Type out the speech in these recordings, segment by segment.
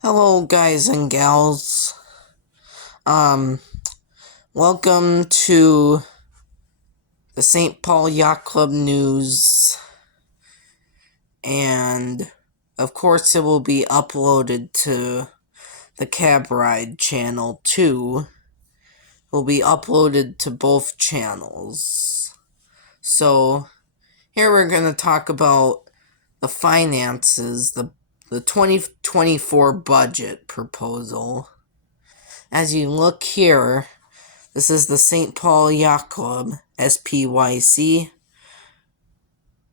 Hello, guys and gals. Um, Welcome to the St. Paul Yacht Club news, and of course, it will be uploaded to the Cab Ride channel too. It will be uploaded to both channels. So, here we're going to talk about the finances, the 2024 budget proposal. As you look here, this is the St. Paul Yacht Club, SPYC,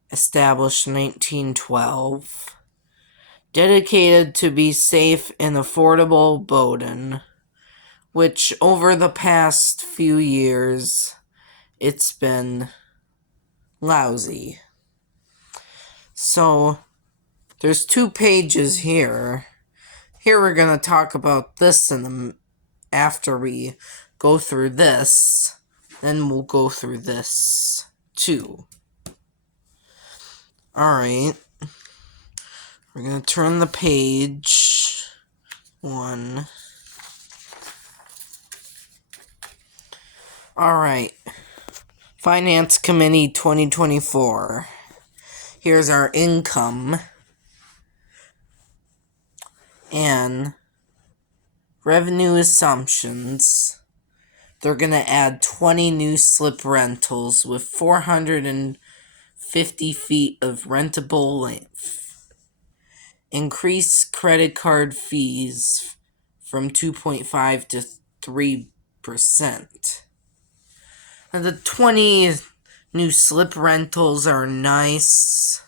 established 1912, dedicated to be safe and affordable boating, which over the past few years, it's been lousy. So, there's 2 pages here. Here we're going to talk about this after we go through this. Then we'll go through this too. Alright. We're going to turn the page 1. Alright. Finance Committee 2024. Here's our income and revenue assumptions. They're going to add 20 new slip rentals with 450 feet of rentable length. Increase credit card fees from 2.5 to 3%. Now, the 20 new slip rentals are nice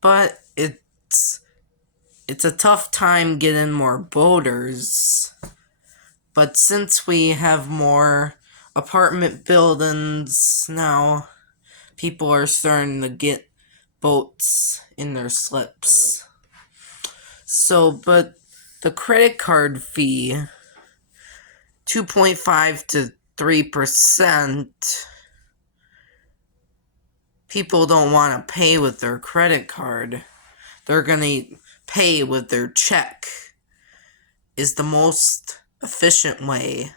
but it's a tough time getting more boaters. But since we have more apartment buildings now, people are starting to get boats in their slips. But the credit card fee, 2.5 to 3%, people don't want to pay with their credit card. They're going to pay with their check, is the most efficient way.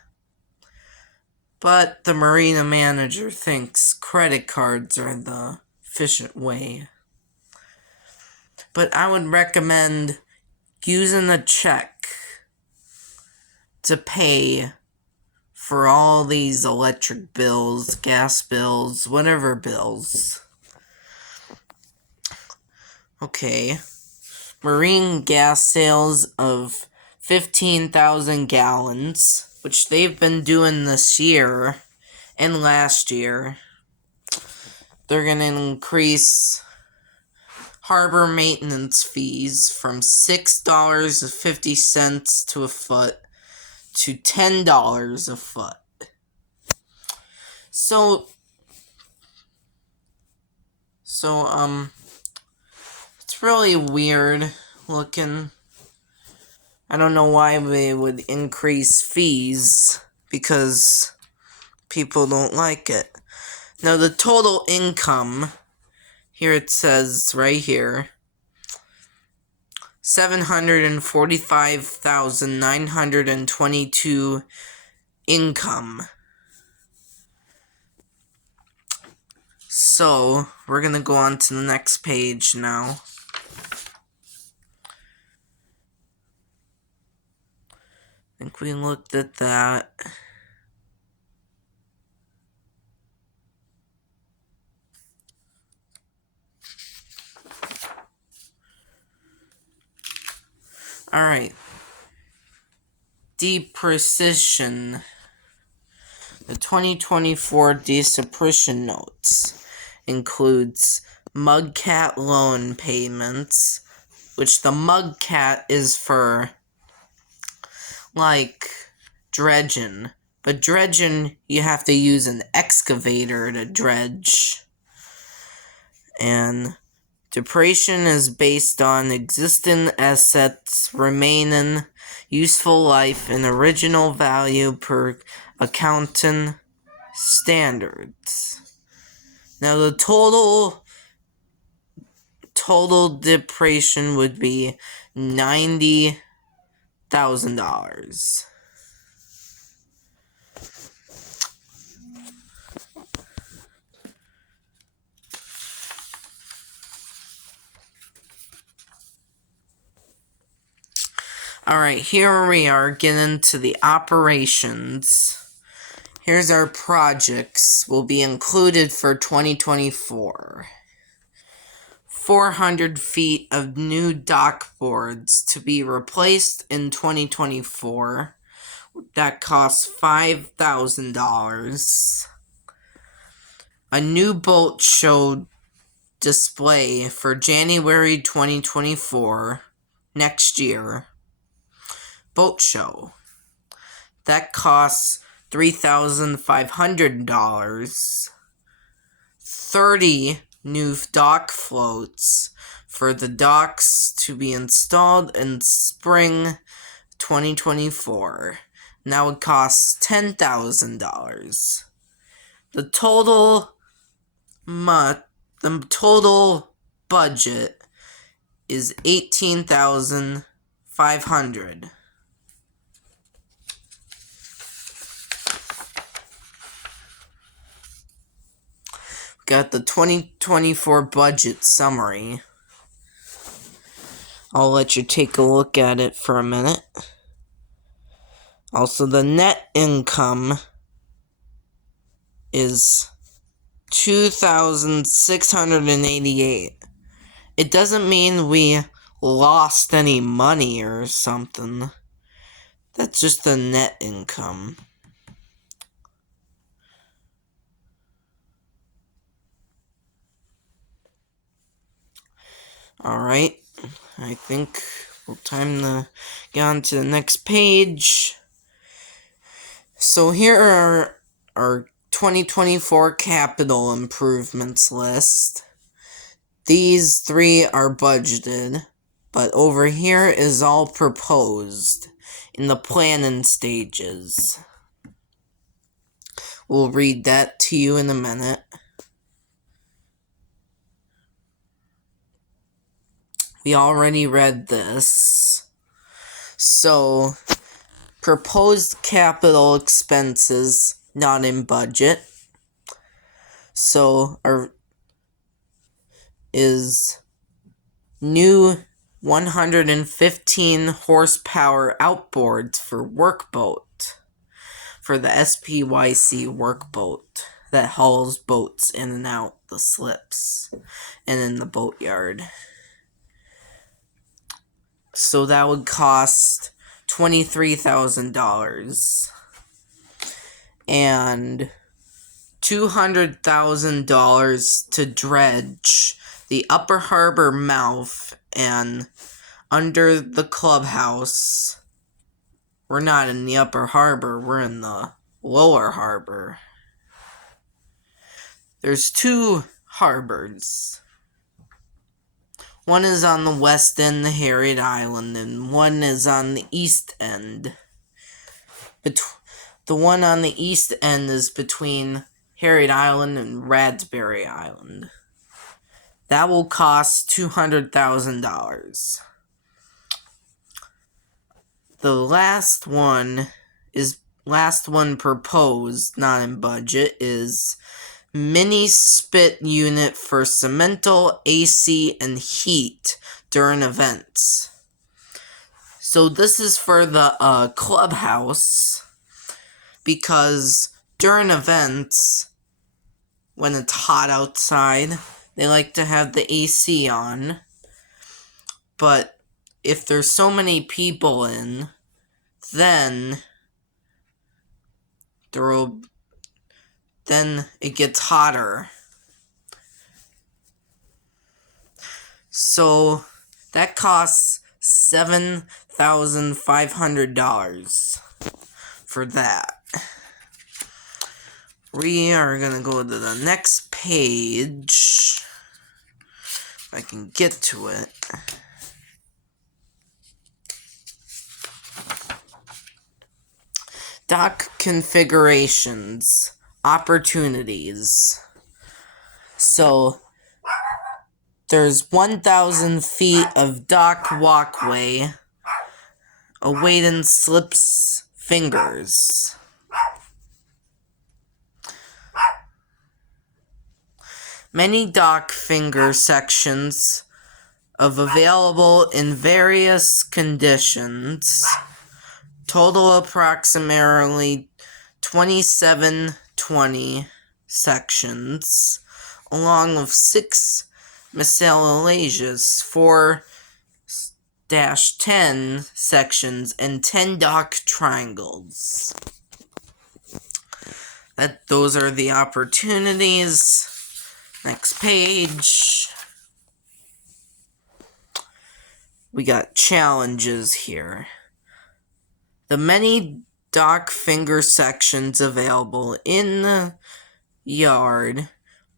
But the marina manager thinks credit cards are the efficient way. But I would recommend using a check to pay for all these electric bills, gas bills, whatever bills. Okay. Marine gas sales of 15,000 gallons, which they've been doing this year and last year. They're going to increase harbor maintenance fees from $6.50 to a foot to $10 a foot. So it's really weird looking. I don't know why they would increase fees, because people don't like it. Now, the total income, here it says right here, $745,922 income. So, we're going to go on to the next page now. I think we looked at that. Alright. Depreciation. The 2024 depreciation notes includes Mudcat loan payments, which the Mudcat is for, like, dredging. But dredging, you have to use an excavator to dredge. And depreciation is based on existing assets remaining useful life and original value per accounting standards. Now, the total total depreciation would be $90,000. Alright, here we are getting to the operations. Here's our projects will be included for 2024. 400 feet of new dock boards to be replaced in 2024. That costs $5,000. A new boat show display for January 2024, next year. Boat show. That costs $3,500. 30 new dock floats for the docks to be installed in spring 2024. Now it costs $10,000. The total budget is $18,500. Got the 2024 budget summary. I'll let you take a look at it for a minute. Also, the net income is $2,688. It doesn't mean we lost any money or something. That's just the net income. Alright, I think it's time to get on to the next page. So here are our 2024 capital improvements list. These 3 are budgeted, but over here is all proposed in the planning stages. We'll read that to you in a minute. We already read this. So, proposed capital expenses not in budget. So, is new 115 horsepower outboards for workboat. For the SPYC workboat that hauls boats in and out the slips and in the boatyard. So that would cost $23,000. And $200,000 to dredge the upper harbor mouth and under the clubhouse. We're not in the upper harbor, we're in the lower harbor. There's 2 harbors. One is on the west end, the Harriet Island, and one is on the east end. The one on the east end is between Harriet Island and Radsbury Island. That will cost $200,000. The last one proposed, not in budget, is mini spit unit for cemental, AC, and heat during events. So this is for the clubhouse, because during events, when it's hot outside, they like to have the AC on. But if there's so many people in, then it gets hotter. So that costs $7,500 for that. We are gonna go to the next page. If I can get to it. Dock configurations, opportunities. So, there's 1,000 feet of dock walkway awaiting slips fingers. Many dock finger sections of available in various conditions. Total approximately 2720 sections, along with 6 miscellaneous 4-10 sections and 10 dock triangles. Those are the opportunities. Next page. We got challenges here. The many dock finger sections available in the yard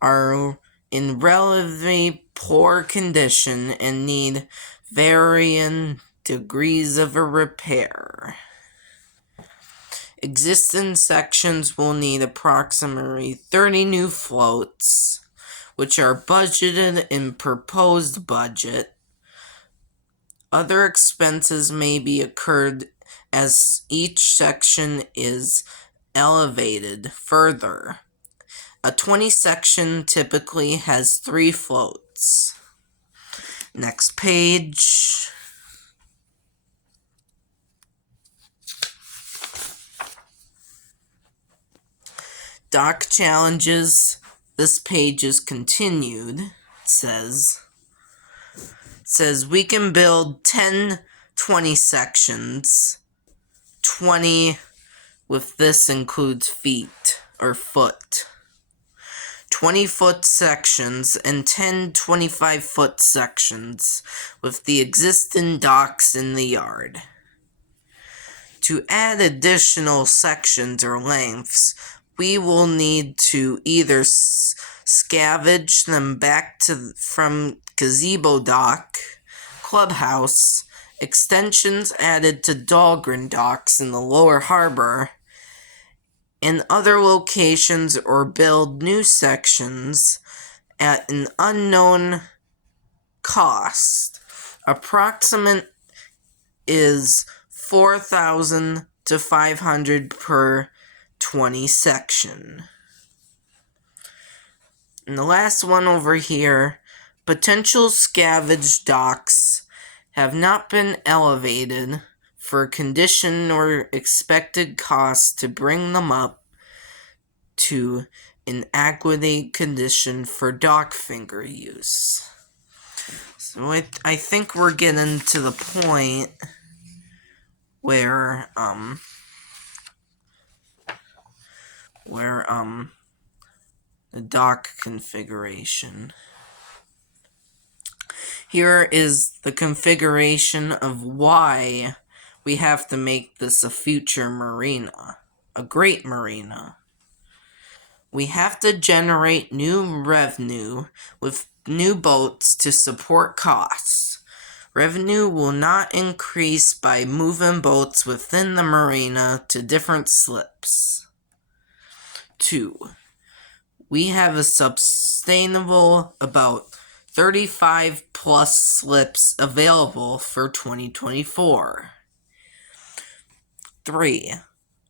are in relatively poor condition and need varying degrees of repair. Existing sections will need approximately 30 new floats, which are budgeted in proposed budget. Other expenses may be incurred as each section is elevated further. A 20 section typically has 3 floats. Next page. Dock challenges. This page is continued. It says we can build 10 20 sections. 20 with this includes feet or foot. 20-foot sections and 10 25-foot sections with the existing docks in the yard. To add additional sections or lengths, we will need to either scavenge them back from gazebo dock, clubhouse, extensions added to Dahlgren docks in the lower harbor, and other locations, or build new sections at an unknown cost. Approximate is $4,000 to $500 per 20 section. And the last one over here, potential scavenge docks have not been elevated for condition or expected cost to bring them up to an adequate condition for dock finger use. So I think we're getting to the point where the dock configuration. Here is the configuration of why we have to make this a future marina, a great marina. We have to generate new revenue with new boats to support costs. Revenue will not increase by moving boats within the marina to different slips. 2. We have a sustainable about 35 plus slips available for 2024. 3.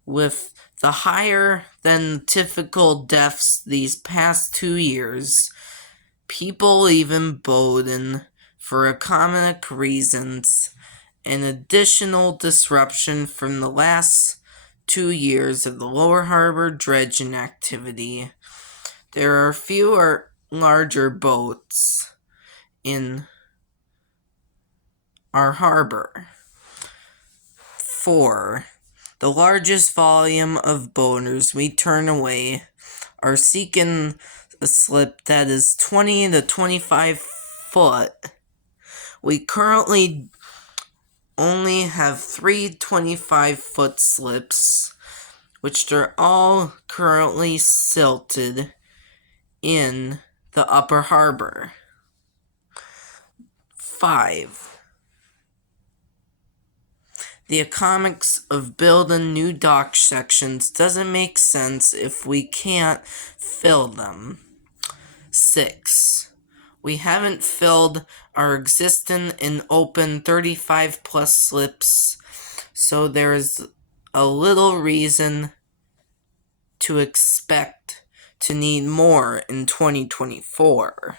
With the higher than typical deaths these past 2 years, people even boating for economic reasons, and additional disruption from the last 2 years of the lower harbor dredging activity, there are fewer larger boats in our harbor. 4. The largest volume of boaters we turn away are seeking a slip that is 20 to 25 foot. We currently only have 3 25-foot slips, which are all currently silted in the upper harbor. 5. The economics of building new dock sections doesn't make sense if we can't fill them. 6. we haven't filled our existing and open 35 plus slips, so there's a little reason to expect to need more in 2024.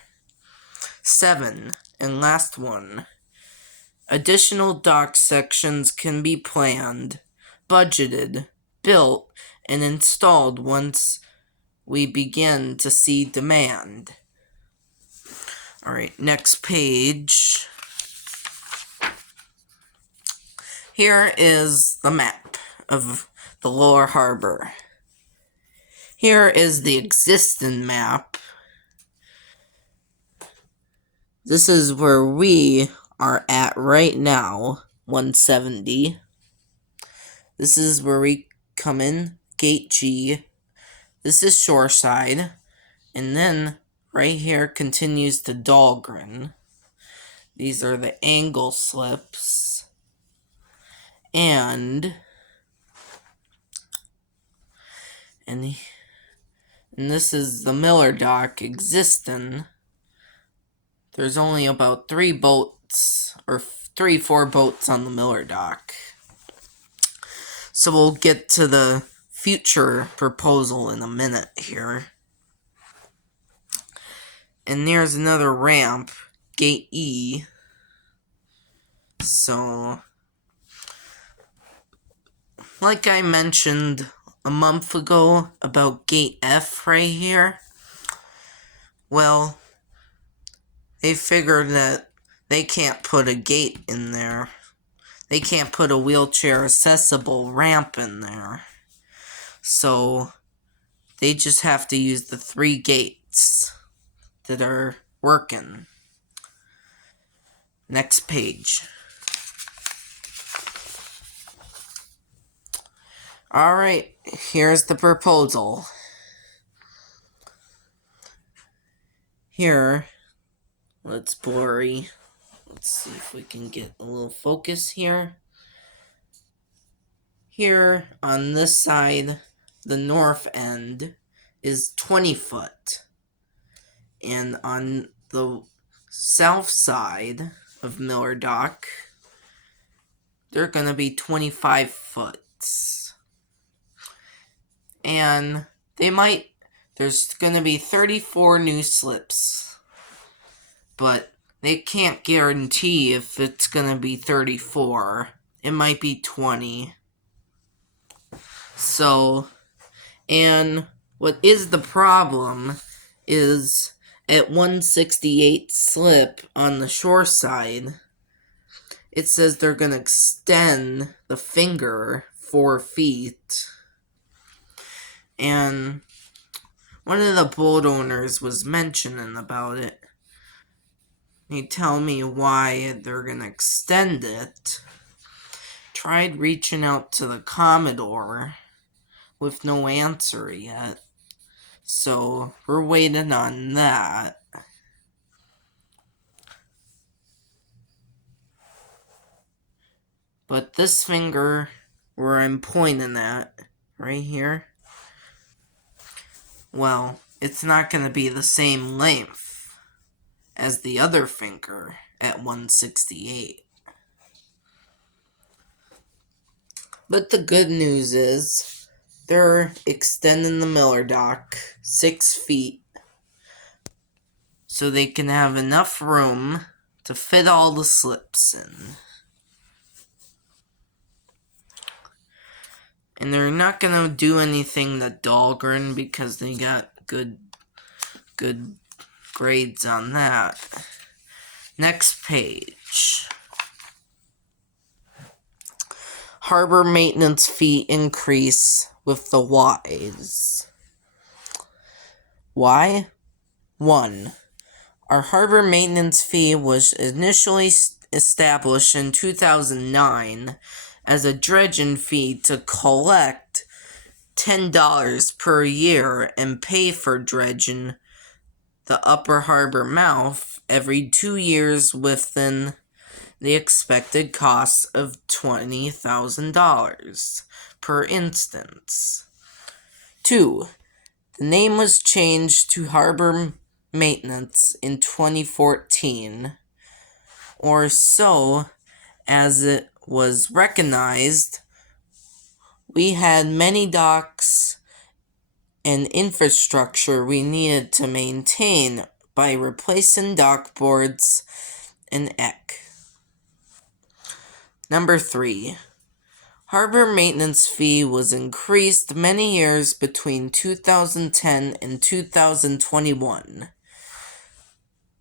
7, and last one. Additional dock sections can be planned, budgeted, built, and installed once we begin to see demand. Alright, next page. Here is the map of the Lower Harbor. Here is the existing map. This is where we are at right now, 170. This is where we come in, Gate G. This is Shoreside. And then, right here continues to Dahlgren. These are the angle slips. And this is the Miller Dock existing. There's only about 3 boats, or 4 boats on the Miller Dock. So we'll get to the future proposal in a minute here. And there's another ramp, Gate E. So, like I mentioned a month ago about Gate F right here, well, they figured that they can't put a gate in there. They can't put a wheelchair accessible ramp in there. So they just have to use the 3 gates that are working. Next page. Alright, here's the proposal. Here, it's blurry. Let's see if we can get a little focus here. Here, on this side, the north end is 20 foot. And on the south side of Miller Dock, they're going to be 25 foot. And there's going to be 34 new slips. But they can't guarantee if it's going to be 34. It might be 20. So, and what is the problem is at 168 slip on the shore side, it says they're going to extend the finger 4 feet. And one of the boat owners was mentioning about it. He tell me why they're going to extend it. Tried reaching out to the Commodore with no answer yet. So we're waiting on that. But this finger where I'm pointing at, right here, well, it's not going to be the same length as the other finger at 168. But the good news is they're extending the Miller Dock 6 feet so they can have enough room to fit all the slips in. And they're not going to do anything to Dahlgren because they got good grades on that. Next page. Harbor maintenance fee increase with the whys. Why? 1. Our harbor maintenance fee was initially established in 2009 as a dredging fee to collect $10 per year and pay for dredging the upper harbor mouth every 2 years within the expected cost of $20,000 per instance. 2. The name was changed to Harbor maintenance in 2014, or so as it was recognized. We had many docks and infrastructure we needed to maintain by replacing dock boards and EC. Number 3. Harbor maintenance fee was increased many years between 2010 and 2021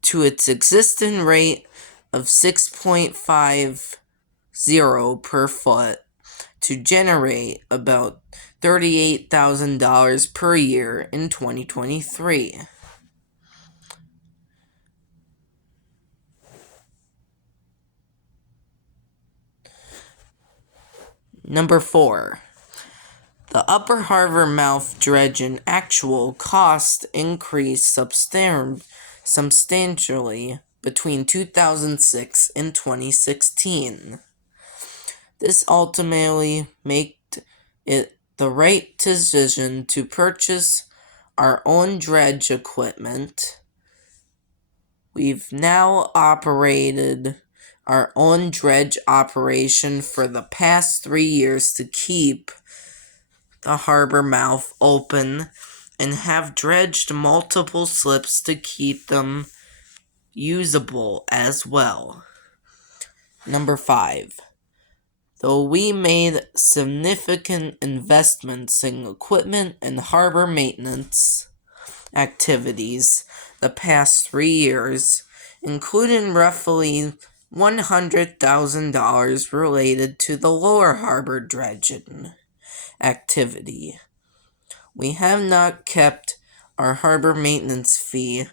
to its existing rate of $6.50 per foot to generate about $38,000 per year in 2023. Number 4. The Upper Harbor Mouth dredging actual cost increased substantially between 2006 and 2016. This ultimately made it the right decision to purchase our own dredge equipment. We've now operated our own dredge operation for the past 3 years to keep the harbor mouth open and have dredged multiple slips to keep them usable as well. Number 5. Though we made significant investments in equipment and harbor maintenance activities the past 3 years, including roughly $100,000 related to the lower harbor dredging activity, we have not kept our harbor maintenance fee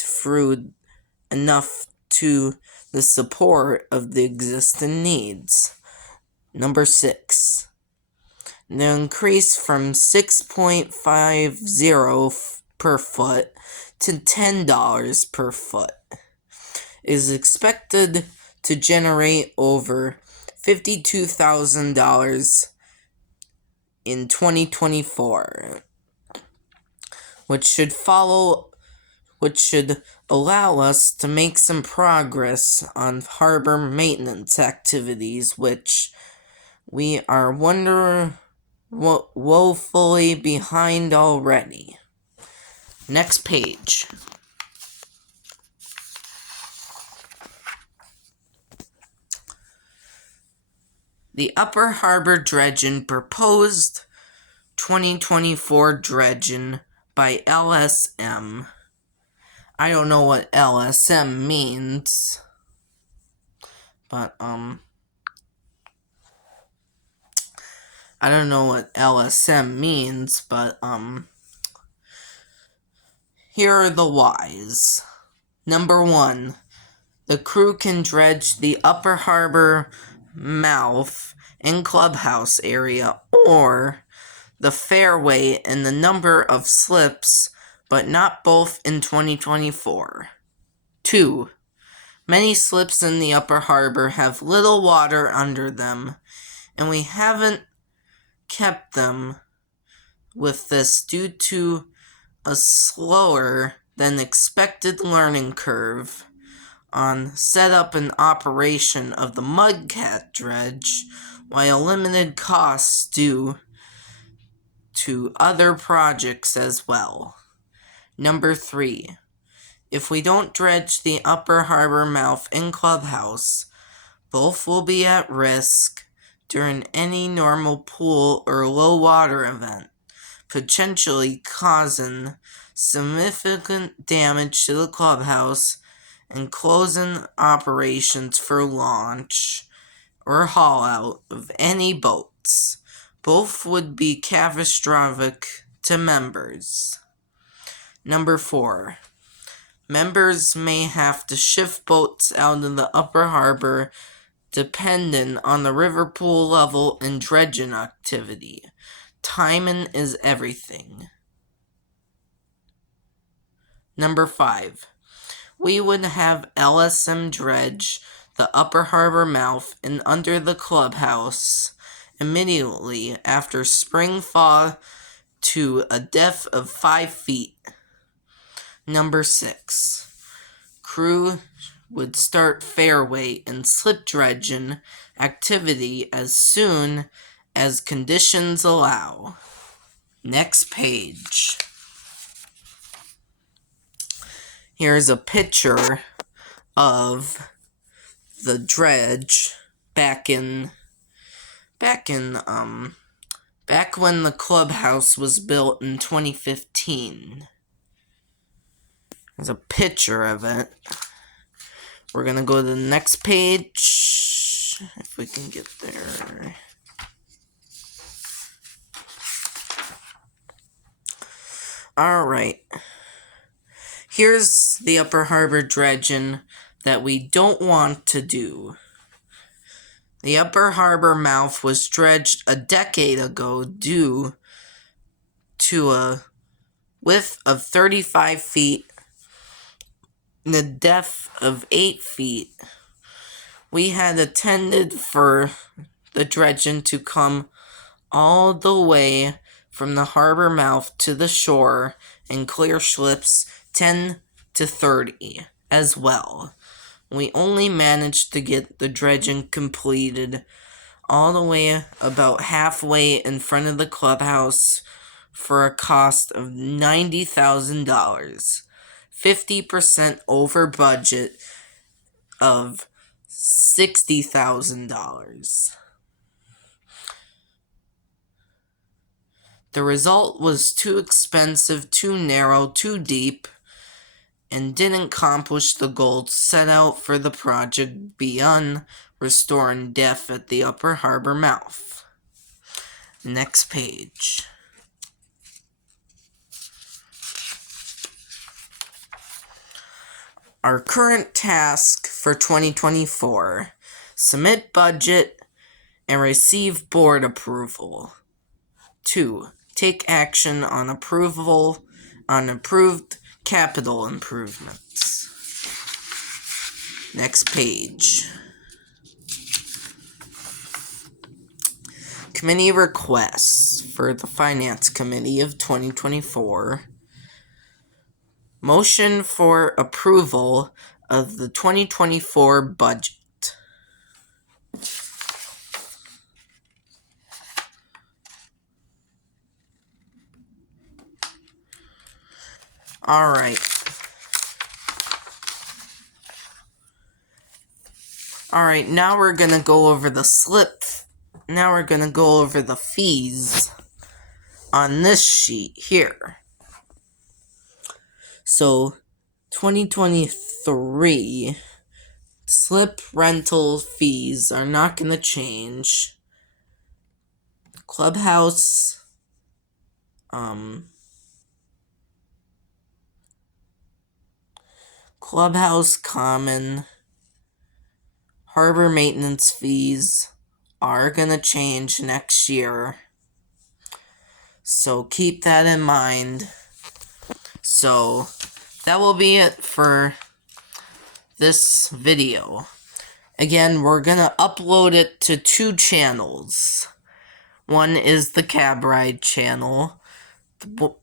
through enough to the support of the existing needs. Number 6. The increase from $6.50 per foot to $10 per foot is expected to generate over $52,000 in 2024, which should allow us to make some progress on harbor maintenance activities, which we are woefully behind already. Next page. The Upper Harbor dredging proposed 2024 dredging by LSM. I don't know what LSM means, but I don't know what LSM means, but here are the whys. Number 1, the crew can dredge the Upper Harbor Mouth and Clubhouse area, or the fairway and the number of slips, but not both in 2024. 2. Many slips in the Upper Harbor have little water under them, and we haven't kept them with this due to a slower than expected learning curve on setup and operation of the Mudcat dredge, while limited costs due to other projects as well. Number 3. If we don't dredge the Upper Harbor Mouth and Clubhouse, both will be at risk during any normal pool or low water event, potentially causing significant damage to the clubhouse and closing operations for launch or haul out of any boats. Both would be catastrophic to members. Number 4. Members may have to shift boats out of the Upper Harbor depending on the river pool level and dredging activity. Timing is everything. Number 5. We would have LSM dredge the Upper Harbor Mouth and under the clubhouse immediately after spring thaw to a depth of 5 feet. Number 6. Crew would start fairway and slip dredging activity as soon as conditions allow. Next page. Here's a picture of the dredge back when the clubhouse was built in 2015. There's a picture of it. We're gonna go to the next page, if we can get there. Alright. Here's the Upper Harbor dredging that we don't want to do. The Upper Harbor mouth was dredged a decade ago due to a width of 35 feet and a depth of 8 feet. We had intended for the dredging to come all the way from the harbor mouth to the shore and clear slips 10 to 30 as well. We only managed to get the dredging completed all the way about halfway in front of the clubhouse for a cost of $90,000, 50% over budget of $60,000. The result was too expensive, too narrow, too deep, and didn't accomplish the goals set out for the project beyond restoring depth at the Upper Harbor mouth. Next page. Our current task for 2024: submit budget and receive board approval. 2. Take action on approved capital improvements. Next page. Committee requests for the Finance Committee of 2024. Motion for approval of the 2024 budget. Alright, now we're gonna go over the fees on this sheet here. So, 2023 slip rental fees are not gonna change. Clubhouse, Clubhouse Common, harbor maintenance fees are gonna change next year. So keep that in mind. So that will be it for this video. Again, we're gonna upload it to 2 channels. One is the Cab Ride channel,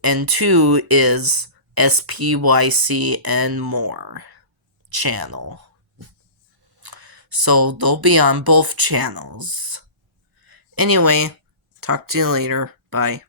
and 2 is SPYC and More channel. So they'll be on both channels. Anyway, talk to you later. Bye.